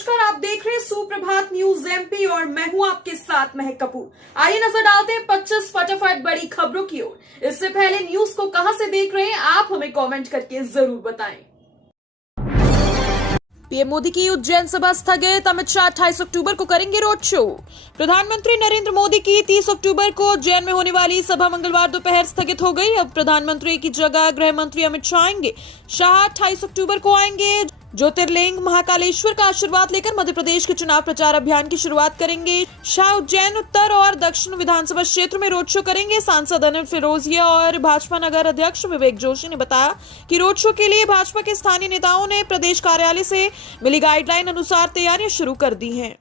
नमस्कार, आप देख रहे हैं सुप्रभात न्यूज एमपी और मैं हूं आपके साथ महक कपूर। आइए नजर डालते हैं 25 फटाफट बड़ी खबरों की ओर। इससे पहले न्यूज को कहां से देख रहे हैं आप हमें कमेंट करके जरूर बताएं। पीएम मोदी की उज्जैन सभा स्थगित, अमित शाह 28 अक्टूबर को करेंगे रोड शो। प्रधानमंत्री नरेंद्र मोदी की 30 अक्टूबर को उज्जैन में होने वाली सभा मंगलवार दोपहर स्थगित हो गई। अब प्रधानमंत्री की जगह गृह मंत्री अमित शाह आएंगे। शाह 28 अक्टूबर को आएंगे। ज्योतिर्लिंग महाकालेश्वर का आशीर्वाद लेकर मध्य प्रदेश के चुनाव प्रचार अभियान की शुरुआत करेंगे। शाह उज्जैन उत्तर और दक्षिण विधानसभा क्षेत्र में रोड शो करेंगे। सांसद अनिल फिरोजिया और भाजपा नगर अध्यक्ष विवेक जोशी ने बताया कि रोड शो के लिए भाजपा के स्थानीय नेताओं ने प्रदेश कार्यालय से मिली गाइडलाइन अनुसार तैयारियां शुरू कर दी हैं।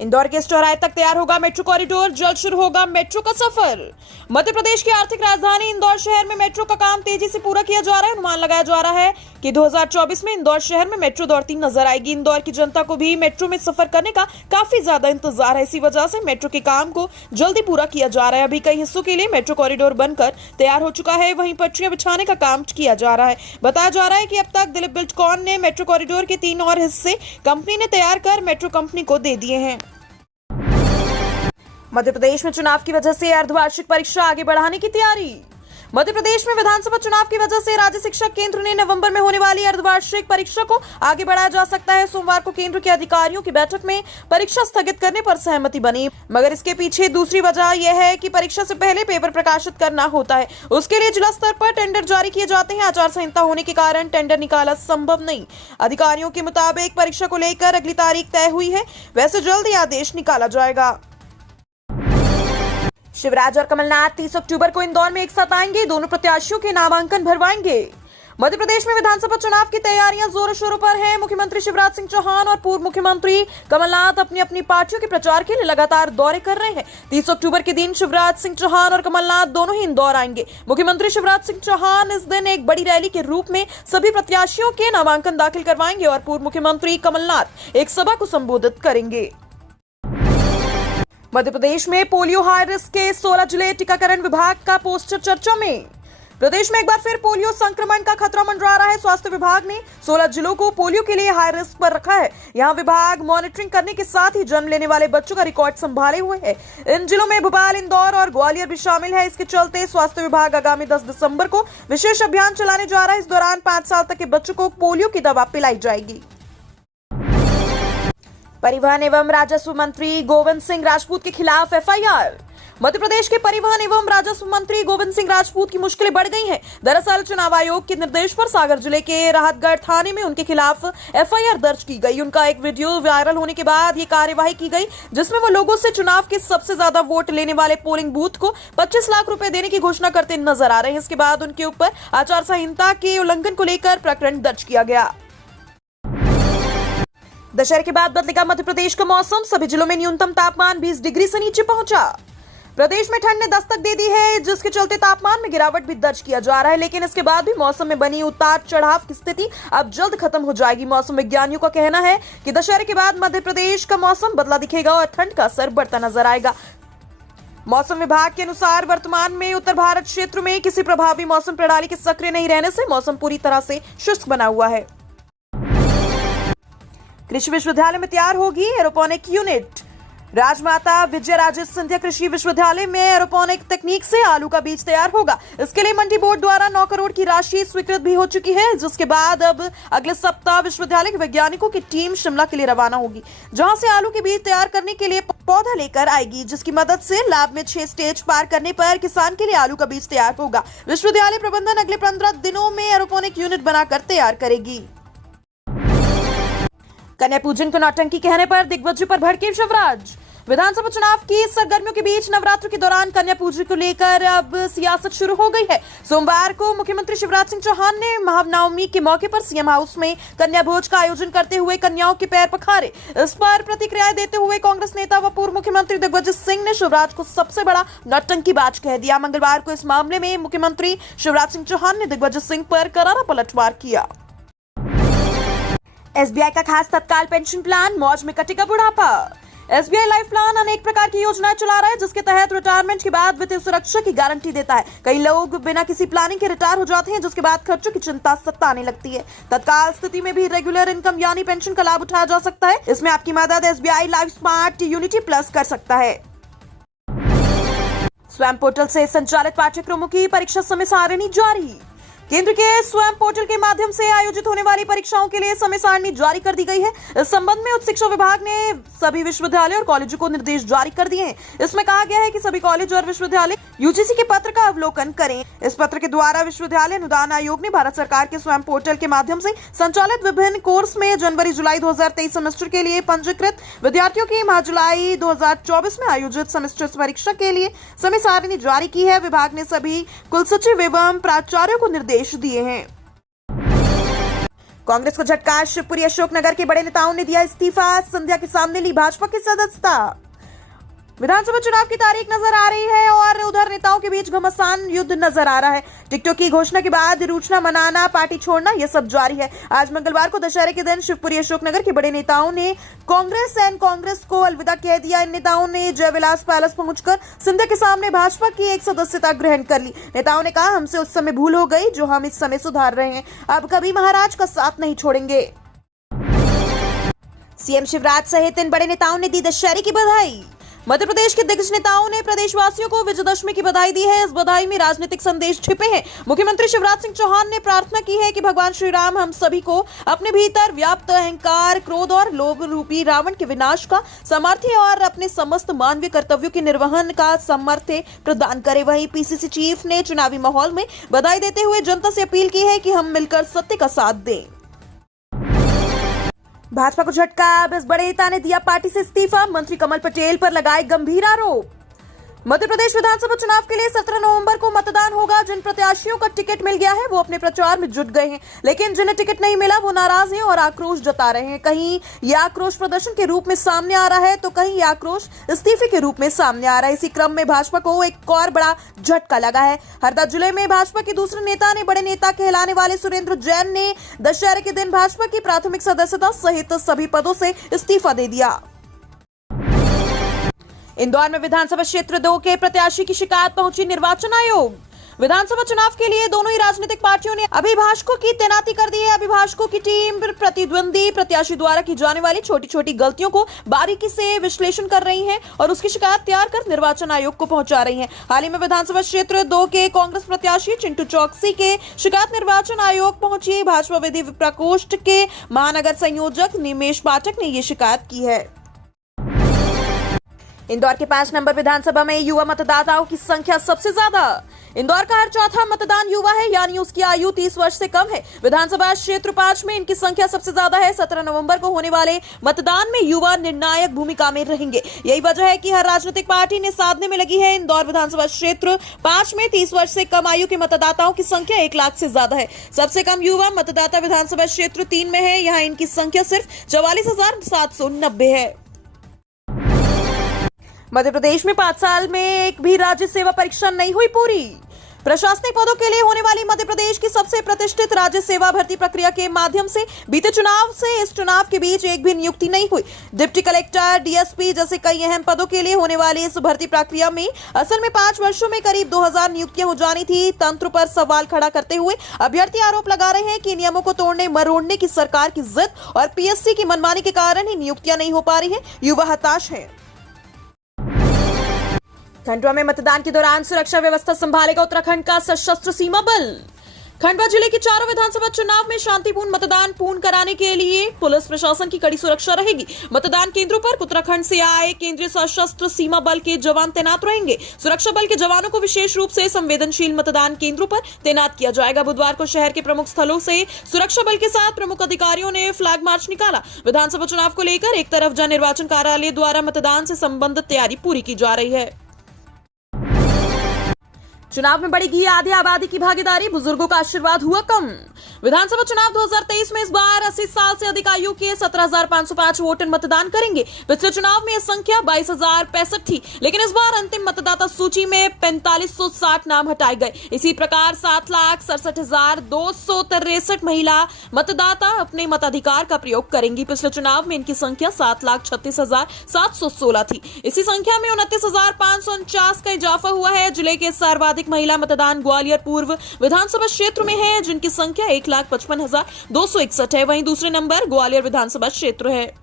इंदौर के इस चौराहे तक तैयार होगा मेट्रो कॉरिडोर, जल्द शुरू होगा मेट्रो का सफर। मध्य प्रदेश की आर्थिक राजधानी इंदौर शहर में मेट्रो का काम तेजी से पूरा किया जा रहा है। अनुमान लगाया जा रहा है कि 2024 में इंदौर शहर में मेट्रो दौड़ती नजर आएगी। इंदौर की जनता को भी मेट्रो में सफर करने का काफी ज्यादा इंतजार है। इसी वजह से मेट्रो के काम को जल्दी पूरा किया जा रहा है। अभी कई हिस्सों के लिए मेट्रो कॉरिडोर बनकर तैयार हो चुका है, वहीं पटरियां बिछाने का काम किया जा रहा है। बताया जा रहा है कि अब तक दिलीप बिल्डकॉन ने मेट्रो कॉरिडोर के 3 और हिस्से कंपनी ने तैयार कर मेट्रो कंपनी को दे दिए हैं। मध्य प्रदेश में चुनाव की वजह से अर्धवार्षिक परीक्षा आगे बढ़ाने की तैयारी। मध्य प्रदेश में विधानसभा चुनाव की वजह से राज्य शिक्षा केंद्र ने नवंबर में होने वाली अर्धवार्षिक परीक्षा को आगे बढ़ाया जा सकता है। सोमवार को केंद्र के अधिकारियों की बैठक में परीक्षा स्थगित करने पर सहमति बनी, मगर इसके पीछे दूसरी वजह यह है कि परीक्षा से पहले पेपर प्रकाशित करना होता है। उसके लिए जिला स्तर पर टेंडर जारी किए जाते हैं। आचार संहिता होने के कारण टेंडर निकालना संभव नहीं। अधिकारियों के मुताबिक परीक्षा को लेकर अगली तारीख तय हुई है। वैसे जल्द ही आदेश निकाला जाएगा। शिवराज और कमलनाथ 30 अक्टूबर को इंदौर में एक साथ आएंगे। दोनों प्रत्याशियों के नामांकन भरवाएंगे। मध्य प्रदेश में विधानसभा चुनाव की तैयारियां जोरों शोरों पर हैं। मुख्यमंत्री शिवराज सिंह चौहान और पूर्व मुख्यमंत्री कमलनाथ अपनी अपनी पार्टियों के प्रचार के लिए लगातार दौरे कर रहे हैं। 30 अक्टूबर के दिन शिवराज सिंह चौहान और कमलनाथ दोनों ही इंदौर आएंगे। मुख्यमंत्री शिवराज सिंह चौहान इस दिन एक बड़ी रैली के रूप में सभी प्रत्याशियों के नामांकन दाखिल करवाएंगे और पूर्व मुख्यमंत्री कमलनाथ एक सभा को संबोधित करेंगे। मध्य प्रदेश में पोलियो हाई रिस्क के 16 जिले, टीकाकरण विभाग का पोस्टर चर्चा में। प्रदेश में एक बार फिर पोलियो संक्रमण का खतरा मंडरा रहा है। स्वास्थ्य विभाग ने 16 जिलों को पोलियो के लिए हाई रिस्क पर रखा है। यहां विभाग मॉनिटरिंग करने के साथ ही जन्म लेने वाले बच्चों का रिकॉर्ड संभाले हुए है। इन जिलों में भोपाल, इंदौर और ग्वालियर भी शामिल है। इसके चलते स्वास्थ्य विभाग आगामी 10 दिसंबर को विशेष अभियान चलाने जा रहा है। इस दौरान 5 साल तक के बच्चों को पोलियो की दवा पिलाई जाएगी। परिवहन एवं राजस्व मंत्री गोविंद सिंह राजपूत के खिलाफ एफआईआर। मध्य प्रदेश के परिवहन एवं राजस्व मंत्री गोविंद सिंह राजपूत की मुश्किलें बढ़ गई हैं। दरअसल चुनाव आयोग के निर्देश पर सागर जिले के राहतगढ़ थाने में उनके खिलाफ एफआईआर दर्ज की गई। उनका एक वीडियो वायरल होने के बाद ये कार्यवाही की गई, जिसमें वो लोगों से चुनाव के सबसे ज्यादा वोट लेने वाले पोलिंग बूथ को 25 लाख रुपए देने की घोषणा करते नजर आ रहे हैं। इसके बाद उनके ऊपर आचार संहिता के उल्लंघन को लेकर प्रकरण दर्ज किया गया। दशहरे के बाद बदलेगा मध्य प्रदेश का मौसम। सभी जिलों में न्यूनतम तापमान 20 डिग्री से नीचे पहुंचा। प्रदेश में ठंड ने दस्तक दे दी है, जिसके चलते तापमान में गिरावट भी दर्ज किया जा रहा है। लेकिन इसके बाद भी मौसम में बनी उतार चढ़ाव की स्थिति अब जल्द खत्म हो जाएगी। मौसम विज्ञानियों का कहना है कि दशहरे के बाद मध्य प्रदेश का मौसम बदला दिखेगा और ठंड का असर बढ़ता नजर आएगा। मौसम विभाग के अनुसार वर्तमान में उत्तर भारत क्षेत्र में किसी प्रभावी मौसम प्रणाली के सक्रिय नहीं रहने से मौसम पूरी तरह से शुष्क बना हुआ है। कृषि विश्वविद्यालय में तैयार होगी एरोपोनिक यूनिट। राजमाता विजयराजे सिंधिया कृषि विश्वविद्यालय में एरोपोनिक तकनीक से आलू का बीज तैयार होगा। इसके लिए मंडी बोर्ड द्वारा 9 करोड़ की राशि स्वीकृत भी हो चुकी है, जिसके बाद अब अगले सप्ताह विश्वविद्यालय के वैज्ञानिकों की टीम शिमला के लिए रवाना होगी, जहां से आलू के बीज तैयार करने के लिए पौधा लेकर आएगी, जिसकी मदद से लैब में 6 स्टेज पार करने पर किसान के लिए आलू का बीज तैयार होगा। विश्वविद्यालय प्रबंधन अगले 15 दिनों में एरोपोनिक यूनिट बनाकर तैयार करेगी। कन्या पूजन को नौटंकी कहने पर दिग्विजय पर भड़के शिवराज। विधानसभा चुनाव की सरगर्मियों के बीच नवरात्र के दौरान कन्या पूजन को लेकर अब सियासत शुरू हो गई है। सोमवार को मुख्यमंत्री शिवराज सिंह चौहान ने महानवमी के मौके पर सीएम हाउस में कन्या भोज का आयोजन करते हुए कन्याओं के पैर पखारे। इस पर प्रतिक्रियाएं देते हुए कांग्रेस नेता व पूर्व मुख्यमंत्री दिग्विजय सिंह ने शिवराज को सबसे बड़ा नौटंकीबाज कह दिया। मंगलवार को इस मामले में मुख्यमंत्री शिवराज सिंह चौहान ने दिग्विजय सिंह पर करारा पलटवार किया। एसबीआई का खास तत्काल पेंशन प्लान, मौज में कटेगा बुढ़ापा। SBI लाइफ प्लान अनेक प्रकार की योजनाएं चला रहा है, जिसके तहत रिटायरमेंट के बाद वित्तीय सुरक्षा की गारंटी देता है। कई लोग बिना किसी प्लानिंग के रिटायर हो जाते हैं, जिसके बाद खर्चों की चिंता सताने लगती है। तत्काल स्थिति में भी रेगुलर इनकम यानी पेंशन का लाभ उठाया जा सकता है। इसमें आपकी मदद SBI life smart unity plus कर सकता है। स्वयं पोर्टल से संचालित पाठ्यक्रमों की परीक्षा समय सारणी जारी। केंद्र के स्वयं पोर्टल के माध्यम से आयोजित होने वाली परीक्षाओं के लिए समय सारणी जारी कर दी गई है। इस संबंध में उच्च शिक्षा विभाग ने सभी विश्वविद्यालय और कॉलेजों को निर्देश जारी कर दिए हैं। इसमें कहा गया है कि सभी कॉलेज और विश्वविद्यालय UGC के पत्र का अवलोकन करें। इस पत्र के द्वारा विश्वविद्यालय अनुदान आयोग ने भारत सरकार के स्वयं पोर्टल के माध्यम से संचालित विभिन्न कोर्स में जनवरी-जुलाई 2023 सेमेस्टर के लिए पंजीकृत विद्यार्थियों की मार्च-जुलाई 2024 में आयोजित सेमेस्टर परीक्षा के लिए समय सारणी जारी की है। विभाग ने सभी कुलसचिव एवं प्राचार्यों को निर्देश दिए हैं। कांग्रेस को झटका, शिवपुरी अशोकनगर के बड़े नेताओं ने दिया इस्तीफा, संध्या के सामने ली भाजपा की सदस्यता। विधानसभा चुनाव की तारीख नजर आ रही है और उधर नेताओं के बीच घमासान युद्ध नजर आ रहा है। टिकटॉक की घोषणा के बाद रूठना मनाना, पार्टी छोड़ना, यह सब जारी है। आज मंगलवार को दशहरे के दिन शिवपुरी अशोकनगर के बड़े नेताओं ने कांग्रेस को अलविदा कह दिया। इन नेताओं ने जयविलास पैलेस पहुंचकर सिंधिया के सामने भाजपा की एक सदस्यता ग्रहण कर ली। नेताओं ने कहा, हमसे उस समय भूल हो गई जो हम इस समय सुधार रहे हैं। अब कभी महाराज का साथ नहीं छोड़ेंगे। सीएम शिवराज सहित इन बड़े नेताओं ने दी दशहरे की बधाई। मध्य प्रदेश के दिग्गज नेताओं ने प्रदेशवासियों को विजयदशमी की बधाई दी है। इस बधाई में राजनीतिक संदेश छिपे हैं। मुख्यमंत्री शिवराज सिंह चौहान ने प्रार्थना की है कि भगवान श्री राम हम सभी को अपने भीतर व्याप्त अहंकार, क्रोध और लोभ रूपी रावण के विनाश का सामर्थ्य और अपने समस्त मानवीय कर्तव्यों के निर्वहन का सामर्थ्य प्रदान करे। वहीं PCC चीफ ने चुनावी माहौल में बधाई देते हुए जनता से अपील की है कि हम मिलकर सत्य का साथ दें। भाजपा को झटका, अब इस बड़े नेता ने दिया पार्टी से इस्तीफा, मंत्री कमल पटेल पर लगाए गंभीर आरोप। मध्य प्रदेश विधानसभा चुनाव के लिए 17 नवंबर को मतदान होगा। जिन प्रत्याशियों का टिकट मिल गया है वो अपने प्रचार में जुट गए हैं, लेकिन जिन्हें टिकट नहीं मिला वो नाराज हैं और आक्रोश जता रहे हैं। कहीं यह आक्रोश प्रदर्शन के रूप में सामने आ रहा है तो कहीं यह आक्रोश इस्तीफे के रूप में सामने आ रहा है। इसी क्रम में भाजपा को एक और बड़ा झटका लगा है। हरदा जिले में भाजपा के दूसरे नेता ने बड़े नेता कहलाने वाले सुरेंद्र जैन ने दशहरे के दिन भाजपा की प्राथमिक सदस्यता सहित सभी पदों से इस्तीफा दे दिया। इंदौर में विधानसभा क्षेत्र 2 के प्रत्याशी की शिकायत पहुंची निर्वाचन आयोग। विधानसभा चुनाव के लिए दोनों ही राजनीतिक पार्टियों ने अभिभाषकों की तैनाती कर दी है। अभिभाषकों की टीम प्रतिद्वंदी प्रत्याशी द्वारा की जाने वाली छोटी छोटी गलतियों को बारीकी से विश्लेषण कर रही है और उसकी शिकायत तैयार कर निर्वाचन आयोग को पहुंचा रही है। हाल ही में विधानसभा क्षेत्र 2 के कांग्रेस प्रत्याशी चिंटू चौकसी के शिकायत निर्वाचन आयोग पहुंची। भाजपा विधि प्रकोष्ठ के महानगर संयोजक निमेश पाठक ने ये शिकायत की है। इंदौर के 5 नंबर विधानसभा में युवा मतदाताओं की संख्या सबसे ज्यादा। इंदौर का हर चौथा मतदान युवा है, यानी उसकी आयु 30 वर्ष से कम है। विधानसभा क्षेत्र 5 में इनकी संख्या सबसे ज्यादा है। 17 नवंबर को होने वाले मतदान में युवा निर्णायक भूमिका में रहेंगे। यही वजह है कि हर राजनीतिक पार्टी ने साधने में लगी है। इंदौर विधानसभा क्षेत्र 5 में 30 वर्ष से कम आयु के मतदाताओं की संख्या 1 लाख से ज्यादा है। सबसे कम युवा मतदाता विधानसभा क्षेत्र 3 में है। यहाँ इनकी संख्या सिर्फ 44,790 है। मध्य प्रदेश में 5 साल में एक भी राज्य सेवा परीक्षा नहीं हुई पूरी। प्रशासनिक पदों के लिए होने वाली मध्य प्रदेश की सबसे प्रतिष्ठित राज्य सेवा भर्ती प्रक्रिया के माध्यम से बीते चुनाव से इस चुनाव के बीच एक भी नियुक्ति नहीं हुई। डिप्टी कलेक्टर, DSP जैसे कई अहम पदों के लिए होने वाली इस भर्ती प्रक्रिया में असल में 5 वर्षों में करीब 2000 नियुक्तियां हो जानी थी। तंत्र पर सवाल खड़ा करते हुए अभ्यर्थी आरोप लगा रहे हैं कि नियमों को तोड़ने मरोड़ने की सरकार की जिद और PSC की मनमानी के कारण ही नियुक्तियां नहीं हो पा रही है। युवा हताश है। खंडवा में मतदान के दौरान सुरक्षा व्यवस्था संभालेगा उत्तराखंड का सशस्त्र सीमा बल। खंडवा जिले के चारों विधानसभा चुनाव में शांतिपूर्ण मतदान पूर्ण कराने के लिए पुलिस प्रशासन की कड़ी सुरक्षा रहेगी। मतदान केंद्रों पर उत्तराखंड से आए केंद्रीय सशस्त्र सीमा बल के जवान तैनात रहेंगे। सुरक्षा बल के जवानों को विशेष रूप से संवेदनशील मतदान केंद्रों पर तैनात किया जाएगा। बुधवार को शहर के प्रमुख स्थलों से सुरक्षा बल के साथ प्रमुख अधिकारियों ने फ्लैग मार्च निकाला। विधानसभा चुनाव को लेकर एक तरफ जन निर्वाचन कार्यालय द्वारा मतदान से संबंधित तैयारी पूरी की जा रही है। चुनाव में बढ़ेगी आधी आबादी की भागीदारी, बुजुर्गों का आशीर्वाद हुआ कम। विधानसभा चुनाव 2023 में इस बार 80 साल से अधिक आयु के 17,505 वोटर मतदान करेंगे। पिछले चुनाव में यह संख्या 22,065 थी, लेकिन इस बार अंतिम मतदाता सूची में 4560 नाम हटाए गए। इसी प्रकार 7,67,263 महिला मतदाता अपने मताधिकार का प्रयोग करेंगी। पिछले चुनाव में इनकी संख्या 7,36,716 थी। इसी संख्या में 29,549 का इजाफा हुआ है। जिले के सर्वाधिक महिला मतदान ग्वालियर पूर्व विधानसभा क्षेत्र में है, जिनकी संख्या 1,55,261 है। वहीं दूसरे नंबर ग्वालियर विधानसभा क्षेत्र है।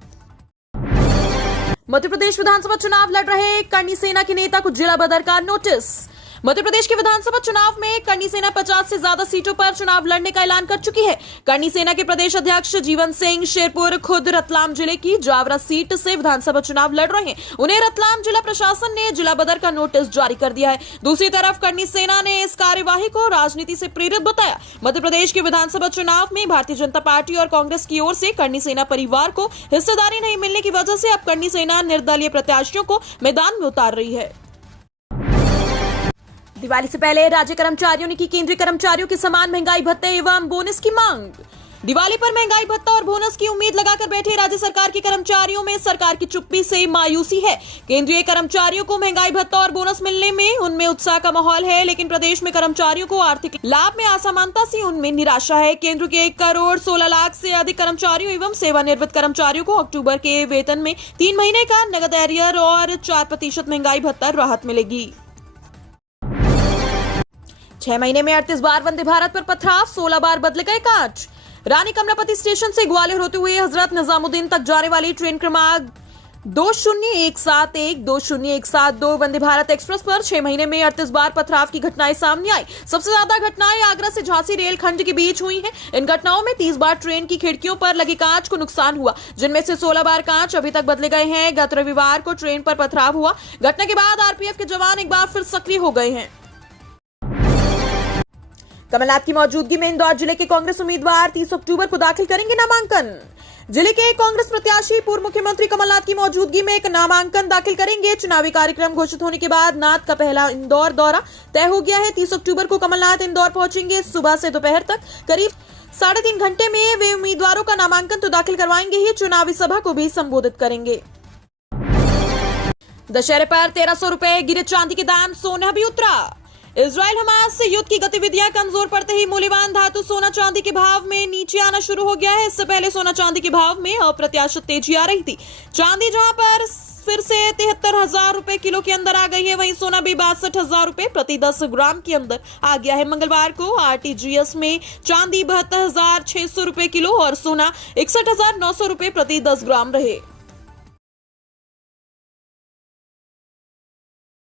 मध्य प्रदेश विधानसभा चुनाव लड़ रहे करनी सेना के नेता को जिला बदर का नोटिस। मध्य प्रदेश के विधानसभा चुनाव में करनी सेना 50 से ज्यादा सीटों पर चुनाव लड़ने का ऐलान कर चुकी है। करनी सेना के प्रदेश अध्यक्ष जीवन सिंह शेरपुर खुद रतलाम जिले की जावरा सीट से विधानसभा चुनाव लड़ रहे हैं। उन्हें रतलाम जिला प्रशासन ने जिला बदर का नोटिस जारी कर दिया है। दूसरी तरफ करनी सेना ने इस कार्यवाही को राजनीति से प्रेरित बताया। मध्य प्रदेश के विधानसभा चुनाव में भारतीय जनता पार्टी और कांग्रेस की ओर से करनी सेना परिवार को हिस्सेदारी नहीं मिलने की वजह से अब करनी सेना निर्दलीय प्रत्याशियों को मैदान में उतार रही है। दिवाली से पहले राज्य कर्मचारियों ने की केंद्रीय कर्मचारियों के समान महंगाई भत्ते एवं बोनस की मांग। दिवाली पर महंगाई भत्ता और बोनस की उम्मीद लगाकर बैठे राज्य सरकार के कर्मचारियों में सरकार की चुप्पी से मायूसी है। केंद्रीय कर्मचारियों को महंगाई भत्ता और बोनस मिलने में उनमें उत्साह का माहौल है, लेकिन प्रदेश में कर्मचारियों को आर्थिक लाभ में असमानता से उनमें निराशा है। केंद्र के 1,16,00,000 से अधिक कर्मचारियों एवं सेवानिवृत्त कर्मचारियों को अक्टूबर के वेतन में 3 महीने का नगद एरियर और 4% महंगाई भत्ता राहत मिलेगी। 6 महीने में 38 बार वंदे भारत पर पथराव, 16 बार बदले गए कांच। रानी कमलापति स्टेशन से ग्वालियर होते हुए हजरत निजामुद्दीन तक जाने वाली ट्रेन क्रमांक 201712 2017 वंदे भारत एक्सप्रेस पर 6 महीने में 38 बार पथराव की घटनाएं सामने आई। सबसे ज्यादा घटनाएं आगरा से झांसी रेलखंड के बीच हुई हैं। इन घटनाओं में 30 बार ट्रेन की खिड़कियों पर लगे कांच को नुकसान हुआ, जिनमें से 16 बार कांच अभी तक बदले गए हैं। गत रविवार को ट्रेन पर पथराव हुआ। घटना के बाद आरपीएफ के जवान एक बार फिर सक्रिय हो गए हैं। कमलनाथ की मौजूदगी में इंदौर जिले के कांग्रेस उम्मीदवार 30 अक्टूबर को दाखिल करेंगे नामांकन। जिले के कांग्रेस प्रत्याशी पूर्व मुख्यमंत्री कमलनाथ की मौजूदगी में एक नामांकन दाखिल करेंगे। चुनावी कार्यक्रम घोषित होने के बाद नाथ का पहला इंदौर दौरा तय हो गया है। 30 अक्टूबर को कमलनाथ इंदौर पहुंचेंगे। सुबह से दोपहर तक करीब 3.5 घंटे में वे उम्मीदवारों का नामांकन तो दाखिल करवाएंगे ही, चुनावी सभा को भी संबोधित करेंगे। दशहरे पर 1300 रुपए गिरे चांदी के दाम, सोना भी उतरा। इजराइल हमास से युद्ध की गतिविधियां कमजोर पड़ते ही मूल्यवान धातु सोना चांदी के भाव में नीचे आना शुरू हो गया है। इससे पहले सोना चांदी के भाव में अप्रत्याशित तेजी आ रही थी। चांदी जहां पर फिर से 73,000 रुपए किलो के अंदर आ गई है, वहीं सोना भी 62,000 रुपए प्रति 10 ग्राम के अंदर आ गया है। मंगलवार को आरटीजीएस में चांदी 72,600 रुपए किलो और सोना 61,900 रुपए प्रति 10 ग्राम रहे।